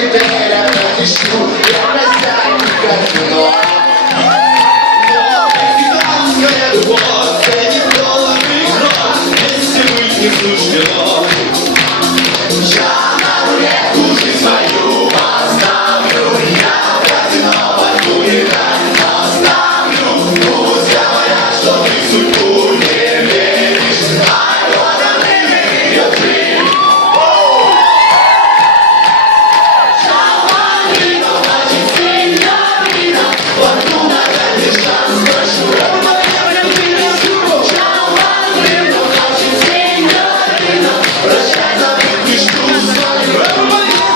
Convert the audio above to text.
теперь опять ищу, я прощаю, как кино. Но это любовь.